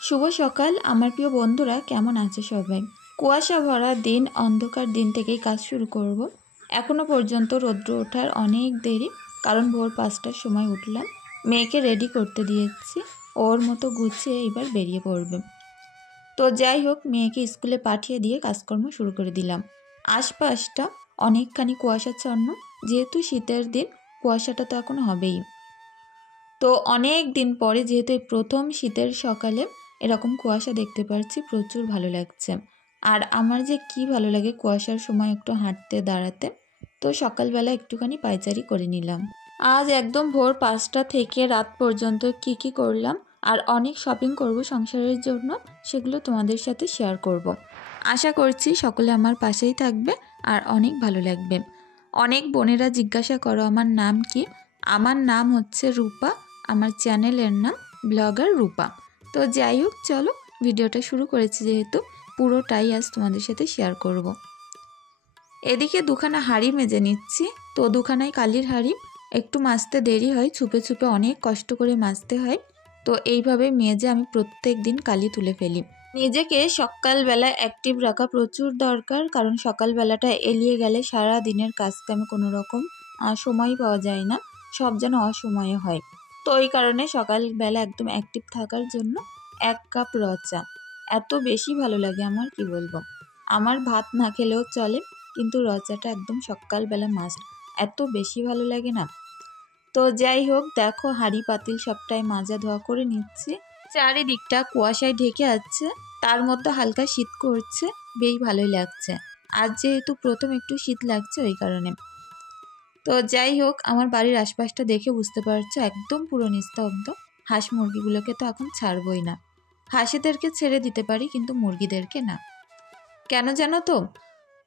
শুভ সকাল আমার প্রিয় বন্ধুরা, কেমন আছে সবাই? কুয়াশা ভরা দিন, অন্ধকার দিন থেকেই কাজ শুরু করব। এখনও পর্যন্ত রৌদ্র ওঠার অনেক দেরি, কারণ ভোর 5টার সময় উঠলাম। মেয়েকে রেডি করতে দিয়েছি, ওর মতো গুছিয়ে এবার বেরিয়ে পড়বে। তো যাই হোক, মেয়েকে স্কুলে পাঠিয়ে দিয়ে কাজকর্ম শুরু করে দিলাম। আশপাশটা অনেকখানি কুয়াশাচ্ছন্ন, যেহেতু শীতের দিন কুয়াশাটা তো এখন হবেই। তো অনেক দিন পরে যেহেতু এই প্রথম শীতের সকালে এরকম কুয়াশা দেখতে পাচ্ছি, প্রচুর ভালো লাগছে। আর আমার যে কি ভালো লাগে কুয়াশার সময় একটু হাঁটতে দাঁড়াতে। তো সকালবেলা একটুখানি পায়চারি করে নিলাম। আজ একদম ভোর 5টা থেকে রাত পর্যন্ত কি করলাম, আর অনেক শপিং করব সংসারের জন্য, সেগুলো তোমাদের সাথে শেয়ার করব। আশা করছি সকলে আমার পাশেই থাকবে আর অনেক ভালো লাগবে। অনেক বোনেরা জিজ্ঞাসা করো আমার নাম কি। আমার নাম হচ্ছে রূপা, আমার চ্যানেলের নাম ব্লগার রূপা। তো যাই হোক, চলো ভিডিওটা শুরু করেছি যেহেতু, পুরোটাই আজ তোমাদের সাথে শেয়ার করব। এদিকে দুখানা হাঁড়ি মেজে নিচ্ছি। তো দুখানাই কালির হাঁড়ি, একটু মাজতে দেরি হয়, ছুপে ছুপে অনেক কষ্ট করে মাজতে হয়। তো এইভাবে মেজে আমি প্রত্যেক দিন কালি তুলে ফেলি। নিজেকে সকালবেলা অ্যাক্টিভ রাখা প্রচুর দরকার, কারণ সকালবেলাটা এলিয়ে গেলে সারা দিনের কাজকামে কোনো রকম সময় পাওয়া যায় না, সব যেন অসময়ে হয়। তো এই কারণে সকালবেলা একদম অ্যাক্টিভ থাকার জন্য 1 কাপ র চা এত বেশি ভালো লাগে আমার, কি বলবো। আমার ভাত না খেলেও চলে, কিন্তু র চাটা একদম সকালবেলা মাস্ট, এত বেশি ভালো লাগে না। তো যাই হোক, দেখো হাঁড়ি পাতিল সবটাই মাজা ধোয়া করে নিচ্ছি। চারিদিকটা কুয়াশায় ঢেকে আছে, তার মধ্যে হালকা শীত করছে, বেশ ভালোই লাগছে। আজ যেহেতু প্রথম একটু শীত লাগছে ওই কারণে। তো যাই হোক, আমার বাড়ির আশপাশটা দেখে বুঝতে পারছো একদম পুরো নিস্তব্ধ। হাঁস মুরগিগুলোকে তো এখন ছাড়বই না। হাঁসেদেরকে ছেড়ে দিতে পারি, কিন্তু মুরগিদেরকে না। কেন জানো তো?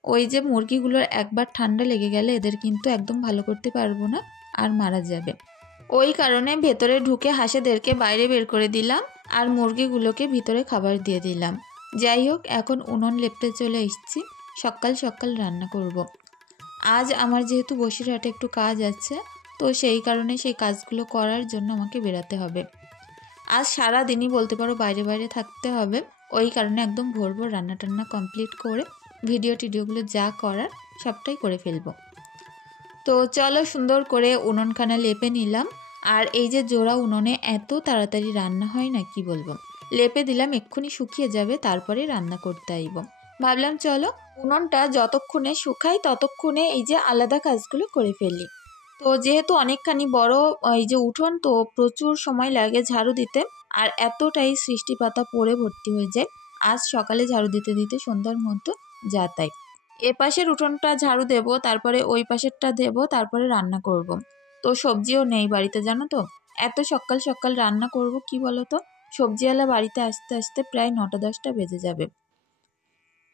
ওই যে মুরগিগুলোর একবার ঠান্ডা লেগে গেলে এদের কিন্তু একদম ভালো করতে পারবো না, আর মারা যাবে। ওই কারণে ভেতরে ঢুকে হাঁসেদেরকে বাইরে বের করে দিলাম, আর মুরগিগুলোকে ভিতরে খাবার দিয়ে দিলাম। যাই হোক, এখন উনুন লেপতে চলে এসেছি, সকাল সকাল রান্না করব। আজ আমার যেহেতু বসিরহাটে একটু কাজ আছে, তো সেই কারণে সেই কাজগুলো করার জন্য আমাকে বেরাতে হবে। আজ সারা দিনই বলতে পারো বাইরে বাইরে থাকতে হবে, ওই কারণে একদম ভোর ভোর রান্না টান্না কমপ্লিট করে ভিডিওগুলো যা করার সবটাই করে ফেলবো। তো চলো, সুন্দর করে উনুনখানা লেপে নিলাম। আর এই যে জোড়া উনুনে এত তাড়াতাড়ি রান্না হয় না, কি বলবো। লেপে দিলাম, এক্ষুনি শুকিয়ে যাবে, তারপরে রান্না করতে আইব। ভাবলাম চলো উনুনটা যতক্ষণে শুকাই ততক্ষণে এই যে আলাদা কাজগুলো করে ফেলি। তো যেহেতু অনেকখানি বড় এই যে উঠোন, তো প্রচুর সময় লাগে ঝাড়ু দিতে, আর এতটাই সৃষ্টি পাতা পড়ে ভর্তি হয়ে যায়। আজ সকালে ঝাড়ু দিতে দিতে সন্ধ্যার মতো যা তাই। এ পাশের উঠোনটা ঝাড়ু দেব, তারপরে ওই পাশেরটা দেব, তারপরে রান্না করব। তো সবজিও নেই বাড়িতে, জানো তো। এত সকাল সকাল রান্না করব কি বলো তো, সবজিওয়ালা বাড়িতে আসতে আসতে প্রায় 9টা-10টা বেজে যাবে।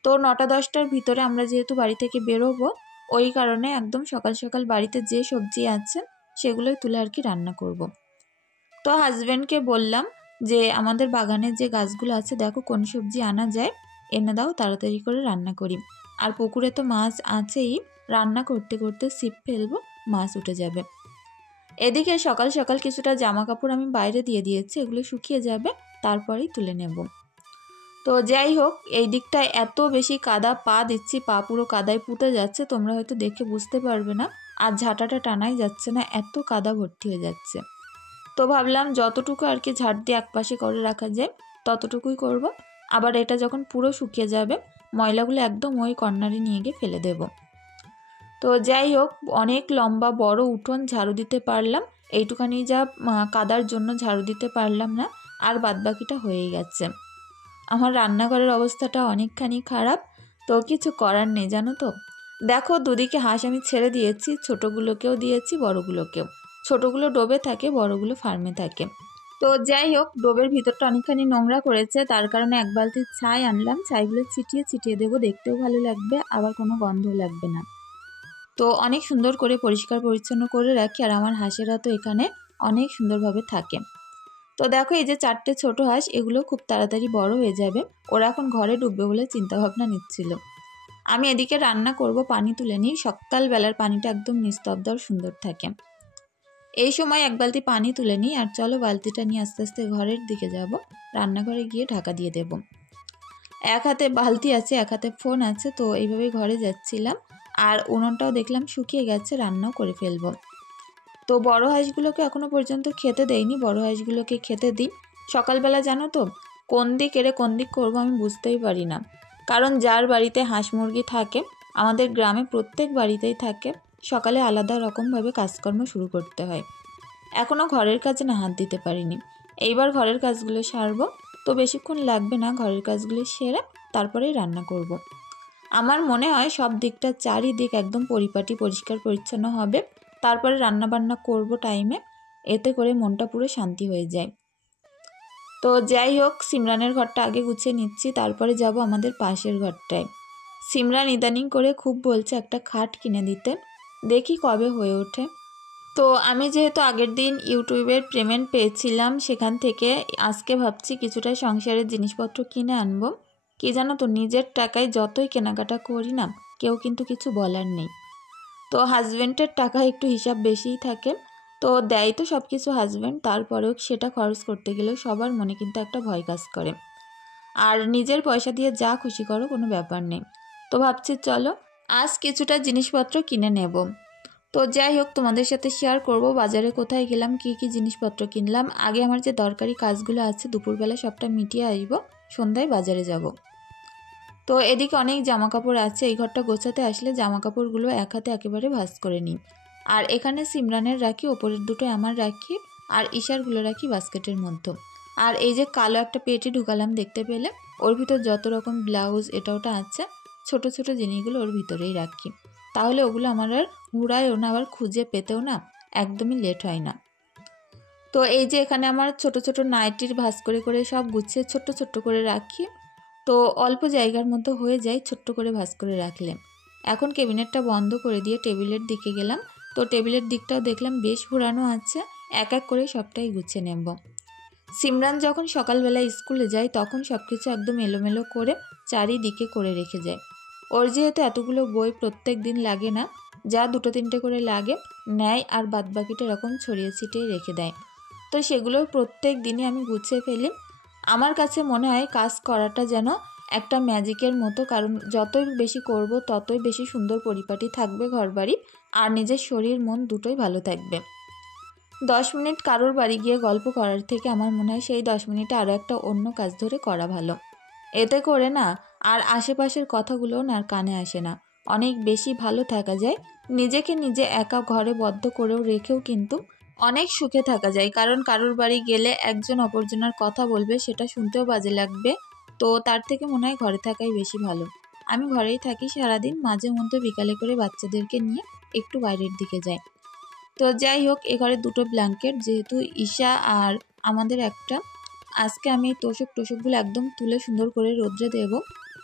তো 9টা-10টার ভিতরে আমরা যেহেতু বাড়ি থেকে বেরোবো, ওই কারণে একদম সকাল সকাল বাড়িতে যে সবজি আছে সেগুলোই তুলে আর কি রান্না করব। তো হাজব্যান্ডকে বললাম যে আমাদের বাগানের যে গাছগুলো আছে, দেখো কোন সবজি আনা যায়, এনে দাও, তাড়াতাড়ি করে রান্না করি। আর পুকুরে তো মাছ আছেই, রান্না করতে করতে ছিপ ফেলবো, মাছ উঠে যাবে। এদিকে সকাল সকাল কিছুটা জামা কাপড় আমি বাইরে দিয়ে দিয়েছি, এগুলো শুকিয়ে যাবে, তারপরেই তুলে নেব। তো যাই হোক, এই দিকটায় এত বেশি কাদা, পা দিচ্ছি, পা পুরো কাদায় পুঁতে যাচ্ছে, তোমরা হয়তো দেখে বুঝতে পারবে না। আর ঝাঁটাটা টানাই যাচ্ছে না, এত কাদা ভর্তি হয়ে যাচ্ছে। তো ভাবলাম যতটুকু আর কি ঝাড় দিয়ে একপাশে করে রাখা যায় ততটুকুই করব। আবার এটা যখন পুরো শুকিয়ে যাবে, ময়লাগুলো একদম ওই কর্নারে নিয়ে গিয়ে ফেলে দেব। তো যাই হোক, অনেক লম্বা বড় উঠোন ঝাড়ু দিতে পারলাম, এইটুখানি যা কাদার জন্য ঝাড়ু দিতে পারলাম না, আর বাদবাকিটা হয়েই গেছে। আমার রান্নাঘরের অবস্থাটা অনেকখানি খারাপ, তো কিছু করার নেই, জানো তো। দেখো দুদিকে হাঁস আমি ছেড়ে দিয়েছি, ছোটোগুলোকেও দিয়েছি, বড়গুলোকেও। ছোটোগুলো ডোবে থাকে, বড়গুলো ফার্মে থাকে। তো যাই হোক, ডোবের ভিতরটা অনেকখানি নোংরা করেছে, তার কারণে 1 বালতি ছাই আনলাম, ছাইগুলো ছিটিয়ে ছিটিয়ে দেবো, দেখতেও ভালো লাগবে, আবার কোনো গন্ধও লাগবে না। তো অনেক সুন্দর করে পরিষ্কার পরিচ্ছন্ন করে রাখি, আর আমার হাঁসেরা তো এখানে অনেক সুন্দরভাবে থাকে। তো দেখো এই যে 4টে ছোট হাঁস, এগুলো খুব তাড়াতাড়ি বড় হয়ে যাবে, ওরা এখন ঘরে ঢুকবে বলে চিন্তাভাবনা নিচ্ছিল। আমি এদিকে রান্না করব, পানি তুলে নিই, সকালবেলার পানিটা একদম নিস্তব্ধ আর সুন্দর থাকে। এই সময় এক বালতি পানি তুলে নিই আর চলো বালতিটা নিয়ে আস্তে আস্তে ঘরের দিকে যাব, রান্নাঘরে গিয়ে ঢাকা দিয়ে দেব। এক হাতে বালতি আছে, এক হাতে ফোন আছে, তো এইভাবেই ঘরে যাচ্ছিলাম। আর উনুনটাও দেখলাম শুকিয়ে গেছে, রান্নাও করে ফেলবো। তো বড় হাঁসগুলোকে এখনও পর্যন্ত খেতে দেয়নি, বড় হাঁসগুলোকে খেতে দিই। সকালবেলা জানো তো কোন দিক এড়ে কোন দিক করবো আমি বুঝতেই পারি না, কারণ যার বাড়িতে হাঁস মুরগি থাকে, আমাদের গ্রামে প্রত্যেক বাড়িতেই থাকে, সকালে আলাদা রকমভাবে কাজকর্ম শুরু করতে হয়। এখনও ঘরের কাজে না হাত দিতে পারিনি, এইবার ঘরের কাজগুলো সারবো। তো বেশিক্ষণ লাগবে না, ঘরের কাজগুলো সেরে তারপরেই রান্না করব। আমার মনে হয় সব দিকটা চারিদিক একদম পরিপাটি পরিষ্কার পরিচ্ছন্ন হবে, তারপরে রান্না বান্না করব টাইমে, এতে করে মনটা পুরো শান্তি হয়ে যায়। তো যাই হোক, সিমরানের ঘরটা আগে গুছিয়ে নিচ্ছি, তারপরে যাব আমাদের পাশের ঘরটায়। সিমরান ইদানিং করে খুব বলছে একটা খাট কিনে দিতে, দেখি কবে হয়ে ওঠে। তো আমি যেহেতু আগের দিন ইউটিউবের পেমেন্ট পেয়েছিলাম, সেখান থেকে আজকে ভাবছি কিছুটা সংসারের জিনিসপত্র কিনে আনবো। কি জানো তো, নিজের টাকায় যতই কেনাকাটা করি না, কেউ কিন্তু কিছু বলার নেই। তো হাজব্যান্ডের টাকা একটু হিসাব বেশিই থাকে, তো দেয় তো সব কিছু হাজব্যান্ড, তারপরেও সেটা খরচ করতে গেলেও সবার মনে কিন্তু একটা ভয় কাজ করে। আর নিজের পয়সা দিয়ে যা খুশি করো, কোনো ব্যাপার নেই। তো ভাবছি চলো আজ কিছুটা জিনিসপত্র কিনে নেব। তো যাই হোক, তোমাদের সাথে শেয়ার করব বাজারে কোথায় গেলাম, কি কি জিনিসপত্র কিনলাম। আগে আমার যে দরকারি কাজগুলো আছে দুপুরবেলা সবটা মিটিয়ে আসবো, সন্ধ্যায় বাজারে যাব। তো এদিকে অনেক জামা কাপড় আছে, এই ঘরটা গোছাতে আসলে জামা কাপড়গুলো এক হাতে একেবারে ভাঁজ করে নিই। আর এখানে সিমরানের রাখি, ওপরের দুটো আমার রাখি, আর ঈশারগুলো রাখি বাস্কেটের মধ্যে। আর এই যে কালো একটা পেটি ঢুকালাম দেখতে পেলে, ওর ভিতর যত রকম ব্লাউজ এটা ওটা আছে, ছোট ছোট জিনিসগুলো ওর ভিতরেই রাখি, তাহলে ওগুলো আমার আর হুড়ায়ও না, আবার খুঁজে পেতেও না একদমই লেট হয় না। তো এই যে এখানে আমার ছোট ছোট নাইটির ভাঁজ করে করে সব গুছিয়ে ছোট্ট ছোট্ট করে রাখি, তো অল্প জায়গার মধ্যে হয়ে যায় ছোট্ট করে ভাঁজ করে রাখলে। এখন ক্যাবিনেটটা বন্ধ করে দিয়ে টেবিলের দিকে গেলাম, তো টেবিলের দিকটাও দেখলাম বেশ ঘোরানো আছে, এক এক করে সবটাই গুছিয়ে নেব। সিমরান যখন সকালবেলা স্কুলে যায় তখন সব কিছু একদম এলোমেলো করে চারিদিকে করে রেখে যায়। ওর যেহেতু এতগুলো বই প্রত্যেক দিন লাগে না, যা দুটো তিনটে করে লাগে নেয়, আর বাদবাকিটা এরকম ছড়িয়ে ছিটিয়ে রেখে দেয়। তো সেগুলো প্রত্যেক দিনই আমি গুছিয়ে ফেলি। আমার কাছে মনে হয় কাজ করাটা যেন একটা ম্যাজিকের মতো, কারণ যতই বেশি করব ততই বেশি সুন্দর পরিপাটি থাকবে ঘরবাড়ি, আর নিজের শরীর মন দুটোই ভালো থাকবে। 10 মিনিট কারোর বাড়ি গিয়ে গল্প করার থেকে আমার মনে হয় সেই 10 মিনিটে আরও একটা অন্য কাজ ধরে করা ভালো। এতে করে না আর আশেপাশের কথাগুলোও না আর কানে আসে না, অনেক বেশি ভালো থাকা যায়। নিজেকে নিজে একা ঘরে বদ্ধ করেও রেখেও কিন্তু অনেক সুখে থাকা যায়, কারণ কারোর বাড়ি গেলে একজন অপরজনের কথা বলবে, সেটা শুনতেও বাজে লাগবে। তো তার থেকে মনে হয় ঘরে থাকাই বেশি ভালো। আমি ঘরেই থাকি সারাদিন, মাঝে মধ্যে বিকালে করে বাচ্চাদেরকে নিয়ে একটু বাইরের দিকে যাই। তো যাই হোক, এ ঘরে দুটো ব্ল্যাঙ্কেট, যেহেতু ঈশা আর আমাদের একটা, আজকে আমি তোষকগুলো একদম তুলে সুন্দর করে রোদ্রে দেব,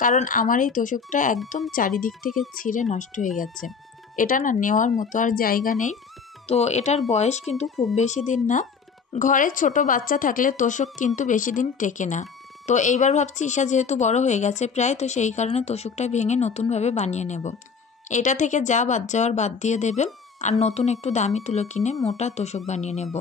কারণ আমার এই তোষকটা একদম চারিদিক থেকে ছিঁড়ে নষ্ট হয়ে গেছে, এটা না নেওয়ার মতো আর জায়গা নেই। তো এটার বয়স কিন্তু খুব বেশি দিন না, ঘরে ছোট বাচ্চা থাকলে তোষক কিন্তু বেশি দিন টেকে না। তো এইবার ভাবছি ঈশা যেহেতু বড় হয়ে গেছে প্রায়, তো সেই কারণে তোষকটা ভেঙে নতুনভাবে বানিয়ে নেব। এটা থেকে যা বাদ যাওয়ার বাদ দিয়ে দেবে, আর নতুন একটু দামি তুলো কিনে মোটা তোষক বানিয়ে নেব।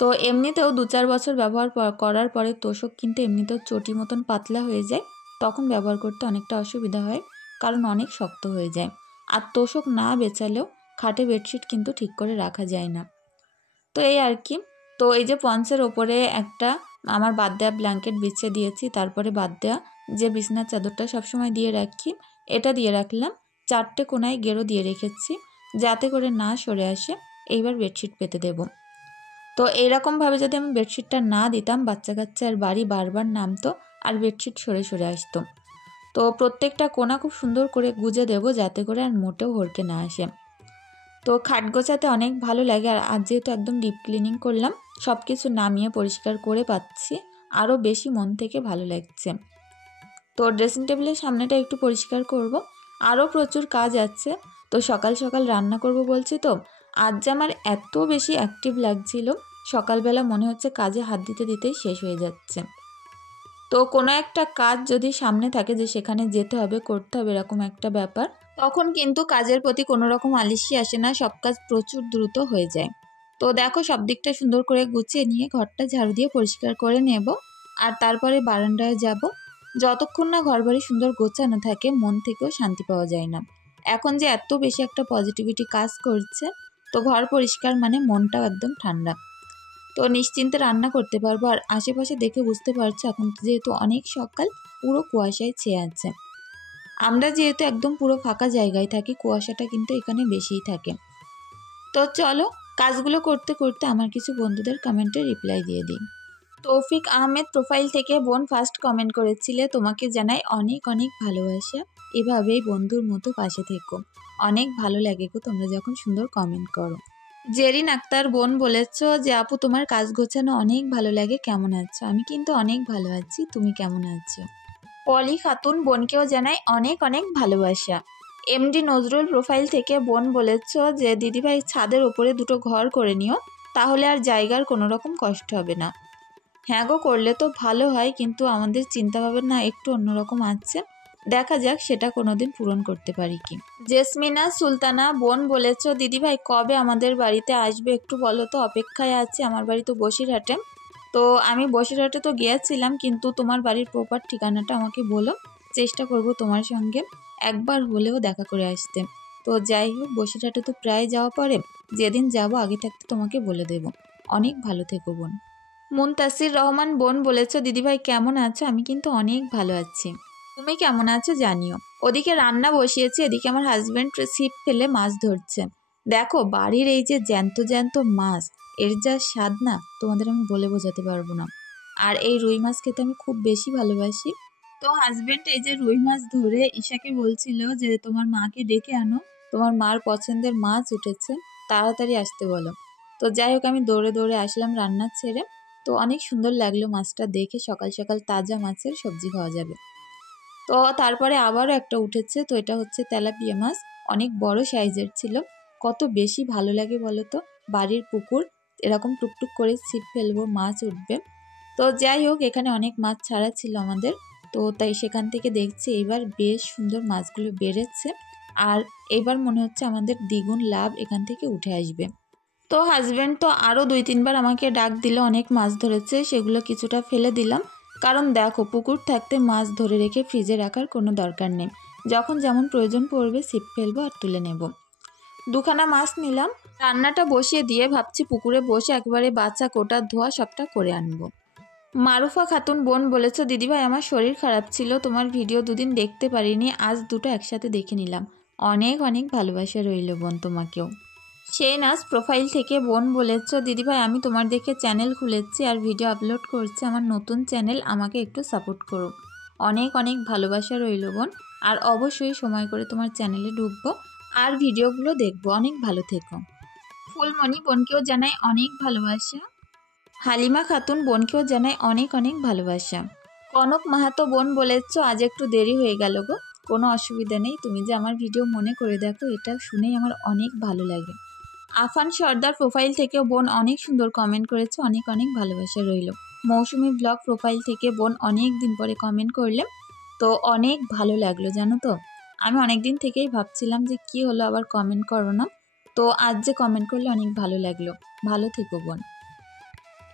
তো এমনিতেও 2-4 বছর ব্যবহার করার পরে তোষক কিন্তু এমনিতেও চটি মতন পাতলা হয়ে যায়, তখন ব্যবহার করতে অনেকটা অসুবিধা হয়, কারণ অনেক শক্ত হয়ে যায়। আর তোষক না বেচালেও খাটে বেডশিট কিন্তু ঠিক করে রাখা যায় না। তো এই আর কি। তো এই যে পঞ্চের ওপরে একটা আমার বাদ দেওয়া ব্ল্যাঙ্কেট বিছিয়ে দিয়েছি, তারপরে বাদ দেওয়া যে বিছনার চাদরটা সবসময় দিয়ে রাখি এটা দিয়ে রাখলাম, 4টে কোনায় গেরো দিয়ে রেখেছি যাতে করে না সরে আসে। এইবার বেডশিট পেতে দেব। তো এইরকমভাবে যদি আমি বেডশিটটা না দিতাম, বাচ্চা কাচ্চার বাড়ি বারবার নামতো আর বেডশিট সরে সরে আসতো। তো প্রত্যেকটা কোনা খুব সুন্দর করে গুজে দেব যাতে করে আর মোটেও হড়কে না আসে। তো খাট গোছাতে অনেক ভালো লাগে, আর আজ যেহেতু একদম ডিপ ক্লিনিং করলাম, সব কিছু নামিয়ে পরিষ্কার করে পাচ্ছি, আরও বেশি মন থেকে ভালো লাগছে। তো ড্রেসিং টেবিলের সামনেটা একটু পরিষ্কার করব, আরও প্রচুর কাজ আছে। তো সকাল সকাল রান্না করব বলছি, তো আজ যে আমার এত বেশি অ্যাক্টিভ লাগছিল, সকালবেলা মনে হচ্ছে কাজে হাত দিতে দিতেই শেষ হয়ে যাচ্ছে। তো কোনো একটা কাজ যদি সামনে থাকে যে সেখানে যেতে হবে, করতে হবে, এরকম একটা ব্যাপার, তখন কিন্তু কাজের প্রতি কোনো রকম আলস্য আসে না, সব কাজ প্রচুর দ্রুত হয়ে যায়। তো দেখো সব দিকটা সুন্দর করে গুছিয়ে নিয়ে ঘরটা ঝাড়ু দিয়ে পরিষ্কার করে নেব। আর তারপরে বারান্দায় যাব। যতক্ষণ না ঘরবাড়ি সুন্দর গোছানো থাকে মন থেকেও শান্তি পাওয়া যায় না। এখন যে এত বেশি একটা পজিটিভিটি কাজ করছে, তো ঘর পরিষ্কার মানে মনটাও একদম ঠান্ডা। তো নিশ্চিন্তে রান্না করতে পারবো। আর আশেপাশে দেখে বুঝতে পারছো এখন যেহেতু অনেক সকাল, পুরো কুয়াশায় ছেয়ে আছে। আমরা যেহেতু একদম পুরো ফাঁকা জায়গায় থাকি, কুয়াশাটা কিন্তু এখানে বেশিই থাকে। তো চলো কাজগুলো করতে করতে আমার কিছু বন্ধুদের কমেন্টে রিপ্লাই দিয়ে দিই। তৌফিক আহমেদ প্রোফাইল থেকে বোন ফার্স্ট কমেন্ট করেছিলে, তোমাকে জানাই অনেক অনেক ভালোবাসা, এভাবেই বন্ধুর মতো পাশে থেকো, অনেক ভালো লাগে গো তোমরা যখন সুন্দর কমেন্ট করো। জেরিন আক্তার বোন বলেছ যে আপু তোমার কাজ গোছানো অনেক ভালো লাগে, কেমন আছো? আমি কিন্তু অনেক ভালো আছি, তুমি কেমন আছো? পলি খাতুন বোনকেও জানাই অনেক অনেক ভালোবাসা। এমডি নজরুল প্রোফাইল থেকে বোন বলেছ যে দিদিভাই ছাদের উপরে দুটো ঘর করে নিও, তাহলে আর জায়গার কোনো রকম কষ্ট হবে না। হ্যাঁ গো, করলে তো ভালো হয়, কিন্তু আমাদের চিন্তা ভাবনা একটু অন্যরকম আছে, দেখা যাক সেটা কোনোদিন পূরণ করতে পারি কি। জেসমিনা সুলতানা বোন বলেছ দিদিভাই কবে আমাদের বাড়িতে আসবে একটু বলো তো, অপেক্ষায় আছে। আমার বাড়ি তো বসিরহাটে, তো আমি বসিরহাটে তো গিয়েছিলাম, কিন্তু তোমার বাড়ির প্রপার ঠিকানাটা আমাকে বলো, চেষ্টা করব তোমার সঙ্গে একবার হলেও দেখা করে আসতে। তো যাই হোক, বসিরহাটে তো প্রায় যাওয়া পড়ে, যেদিন যাব আগে থাকতে তোমাকে বলে দেব। অনেক ভালো থেকো বোন। মুনতাসির রহমান বোন বলেছ দিদিভাই কেমন আছো? আমি কিন্তু অনেক ভালো আছি, তুমি কেমন আছো জানিও। ওদিকে রান্না বসিয়েছে, এদিকে আমার হাজব্যান্ড ছিপ ফেলে মাছ ধরছে। দেখো বাড়ির এই যে জ্যান্ত জ্যান্ত মাছ, এর যা স্বাদ না তোমাদের আমি বলে বোঝাতে পারবো না। আর এই রুই মাছ খেতে আমি খুব বেশি ভালোবাসি। তো হাজব্যান্ড এই যে রুই মাছ ধরে ঈশাকে বলছিল যে তোমার মাকে ডেকে আনো, তোমার মার পছন্দের মাছ উঠেছে, তাড়াতাড়ি আসতে বলো। তো যাই হোক, আমি দৌড়ে দৌড়ে আসলাম রান্না ছেড়ে। তো অনেক সুন্দর লাগলো মাছটা দেখে, সকাল সকাল তাজা মাছের সবজি খাওয়া যাবে। তো তারপরে আবারও একটা উঠেছে, তো এটা হচ্ছে তেলাপিয়া মাছ, অনেক বড় সাইজের ছিল। কত বেশি ভালো লাগে বলো তো, বাড়ির পুকুর, এরকম টুকটুক করে ছিপ ফেলবো মাছ উঠবে। তো যাই হোক, এখানে অনেক মাছ ছাড়া ছিল আমাদের, তো তাই সেখান থেকে দেখছি এবার বেশ সুন্দর মাছগুলো বেড়েছে। আর এবার মনে হচ্ছে আমাদের দ্বিগুণ লাভ এখান থেকে উঠে আসবে। তো হাজব্যান্ড তো আরও 2-3 বার আমাকে ডাক দিল, অনেক মাছ ধরেছে, সেগুলো কিছুটা ফেলে দিলাম। কারণ দেখো পুকুর থাকতে মাছ ধরে রেখে ফ্রিজে রাখার কোনো দরকার নেই, যখন যেমন প্রয়োজন পড়বে ছিপ ফেলবো আর তুলে নেব। 2খানা মাছ নিলাম, রান্নাটা বসিয়ে দিয়ে ভাবছি পুকুরে বসে একেবারে বাচ্চা কোটা ধোয়া সবটা করে আনবো। মারুফা খাতুন বোন বলেছ দিদিভাই আমার শরীর খারাপ ছিল, তোমার ভিডিও 2 দিন দেখতে পারিনি, আজ দুটো একসাথে দেখে নিলাম, অনেক অনেক ভালোবাসা রইল বোন তোমাকেও। সেই নাচ প্রোফাইল থেকে বোন বলেছ দিদিভাই আমি তোমার দেখে চ্যানেল খুলেছি আর ভিডিও আপলোড করছি, আমার নতুন চ্যানেল, আমাকে একটু সাপোর্ট করো, অনেক অনেক ভালোবাসা রইল বোন। আর অবশ্যই সময় করে তোমার চ্যানেলে ঢুকবো আর ভিডিওগুলো দেখবো, অনেক ভালো থেকো। ফুলমণি বোনকেও জানাই অনেক ভালোবাসা। হালিমা খাতুন বোনকেও জানাই অনেক অনেক ভালোবাসা। কনক মাহাতো বোন বলেছ আজ একটু দেরি হয়ে গেল গো, কোনো অসুবিধা নেই, তুমি যে আমার ভিডিও মনে করে দেখো এটা শুনেই আমার অনেক ভালো লাগে। আফান সর্দার প্রোফাইল থেকে বোন অনেক সুন্দর কমেন্ট করেছে, অনেক অনেক ভালোবাসা রইল। মৌসুমি ব্লগ প্রোফাইল থেকে বোন অনেক দিন পরে কমেন্ট করলে, তো অনেক ভালো লাগলো জানো তো। আমি অনেক দিন থেকেই ভাবছিলাম যে কি হলো আবার কমেন্ট করো না, তো আজ যে কমেন্ট করলে অনেক ভালো লাগলো, ভালো থেকো বোন।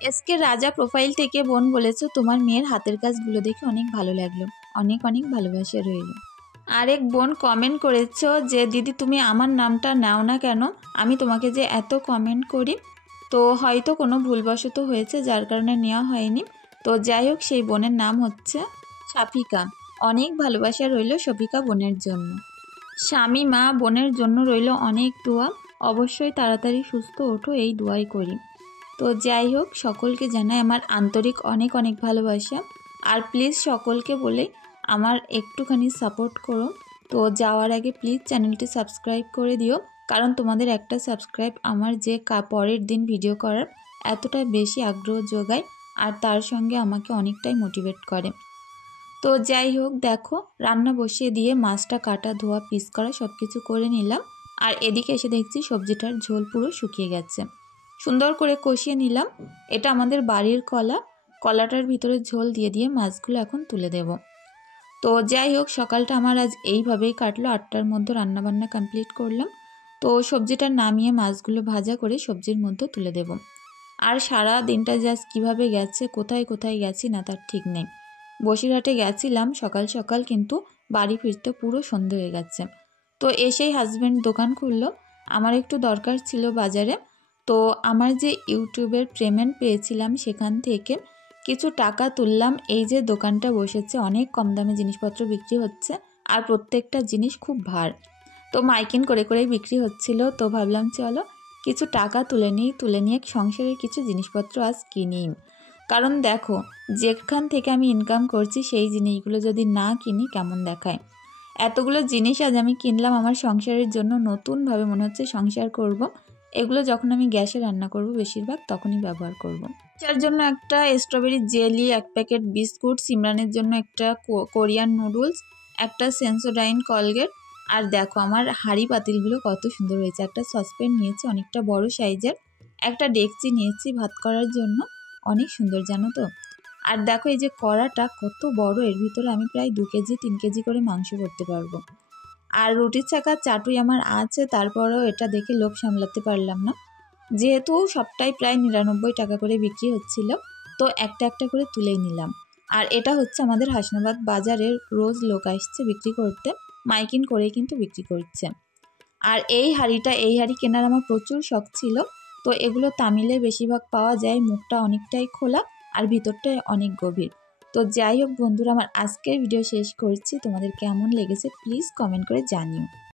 এসকে রাজা প্রোফাইল থেকে বোন বলেছ তোমার মেয়ের হাতের কাজগুলো দেখে অনেক ভালো লাগলো, অনেক অনেক ভালোবাসা রইল। আরেক বোন কমেন্ট করেছ যে দিদি তুমি আমার নামটা নাও না কেন, আমি তোমাকে যে এত কমেন্ট করি, তো হয়তো কোনো ভুলবশত হয়েছে যার কারণে নেওয়া হয়নি। তো যাই হোক, সেই বোনের নাম হচ্ছে শাফিকা, অনেক ভালোবাসা রইল শফিকা বোনের জন্য। স্বামী মা বোনের জন্য রইল অনেক দোয়া, অবশ্যই তাড়াতাড়ি সুস্থ ওঠো এই দোয়াই করি। তো যাই হোক, সকলকে জানাই আমার আন্তরিক অনেক অনেক ভালোবাসা। আর প্লিজ সকলকে বলে আমার একটুখানি সাপোর্ট করো। তো যাওয়ার আগে প্লিজ চ্যানেলটি সাবস্ক্রাইব করে দিও, কারণ তোমাদের একটা সাবস্ক্রাইব আমার যে পরের দিন ভিডিও করার এতটা বেশি আগ্রহ যোগায়, আর তার সঙ্গে আমাকে অনেকটাই মোটিভেট করে। তো যাই হোক, দেখো রান্না বসিয়ে দিয়ে মাছটা কাটা ধোয়া পিস করা সব কিছু করে নিলাম। আর এদিকে এসে দেখছি সবজিটার ঝোল পুরো শুকিয়ে গেছে, সুন্দর করে কষিয়ে নিলাম। এটা আমাদের বাড়ির কলা, কলাটার ভিতরে ঝোল দিয়ে দিয়ে মাছগুলো এখন তুলে দেব। তো যাই হোক, সকালটা আমার আজ এইভাবেই কাটলো, 8টার মধ্যে রান্নাবান্না কমপ্লিট করলাম। তো সবজিটা নামিয়ে মাছগুলো ভাজা করে সবজির মধ্যে তুলে দেব। আর সারা দিনটা জাস্ট কীভাবে গেছে, কোথায় কোথায় গেছি না তার ঠিক নেই। বসিরহাটে গেছিলাম সকাল সকাল, কিন্তু বাড়ি ফিরতে পুরো সন্ধে হয়ে গেছে। তো এসেই হাজব্যান্ড দোকান খুললো। আমার একটু দরকার ছিল বাজারে, তো আমার যে ইউটিউবের পেমেন্ট পেয়েছিলাম সেখান থেকে কিছু টাকা তুললাম। এই যে দোকানটা বসেছে, অনেক কম দামে জিনিসপত্র বিক্রি হচ্ছে আর প্রত্যেকটা জিনিস খুব ভার। তো মাইকিং করে করেই বিক্রি হচ্ছিল। তো ভাবলাম চলো কিছু টাকা তুলে নিয়ে সংসারের কিছু জিনিসপত্র আজ কিনি। কারণ দেখো, যেখান থেকে আমি ইনকাম করছি সেই জিনিসগুলো যদি না কিনি কেমন দেখায়। এতগুলো জিনিস আজ আমি কিনলাম আমার সংসারের জন্য, নতুনভাবে মনে হচ্ছে সংসার করব। এগুলো যখন আমি গ্যাসে রান্না করব বেশিরভাগ তখনই ব্যবহার করব। যার জন্য একটা স্ট্রবেরি জেলি, এক প্যাকেট বিস্কুট, সিমরানের জন্য একটা কোরিয়ান নুডলস, একটা সেন্সোডাইন কলগেট। আর দেখো আমার হাঁড়ি পাতিলগুলো কত সুন্দর হয়েছে। একটা সসপ্যান নিয়েছি অনেকটা বড় সাইজের, একটা ডেকচি নিয়েছি ভাত করার জন্য, অনেক সুন্দর জানো তো। আর দেখো এই যে কড়াটা কত বড়, এর ভিতরে আমি প্রায় 2 কেজি 3 কেজি করে মাংস করতে পারবো। আর রুটির চাকা চাটুই আমার আছে, তারপরেও এটা দেখে লোভ সামলাতে পারলাম না। যেহেতু সবটাই প্রায় 99 টাকা করে বিক্রি হচ্ছিল, তো একটা একটা করে তুলেই নিলাম। আর এটা হচ্ছে আমাদের হাসনাবাদ বাজারের, রোজ লোক আসছে বিক্রি করতে, মাইকিং করে কিন্তু বিক্রি করছে। আর এই হাঁড়ি কেনার আমার প্রচুর শখ ছিল। তো এগুলো তামিলে বেশিরভাগ পাওয়া যায়, মুখটা অনেকটাই খোলা আর ভিতরটা অনেক গভীর। তো যাই হোক বন্ধুরা, আমার আজকের ভিডিও শেষ করছি। তোমাদের কেমন লেগেছে প্লিজ কমেন্ট করে জানিও।